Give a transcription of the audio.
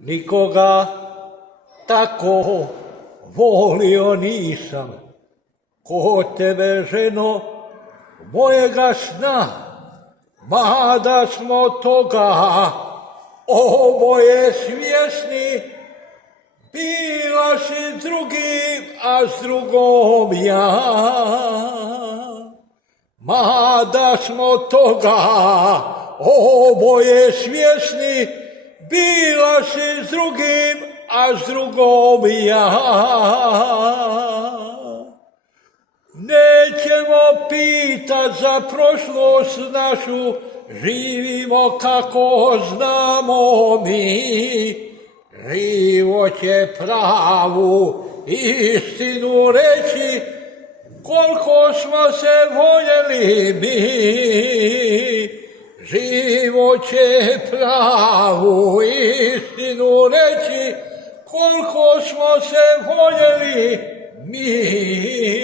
Nikoga tako volio nisam, ko tebe, ženo, mojega sna, mada smo toga oboje svjesni. Bila si s drugim, a s drugom ja. Mada smo toga oboje svjesni, bila si s drugim, a s drugom ja. Nećemo pitat za prošlost našu, živimo kako znamo mi. Život će pravu istinu reći, koliko smo se voljeli mi. Život će pravu istinu reći, koliko smo se voljeli mi.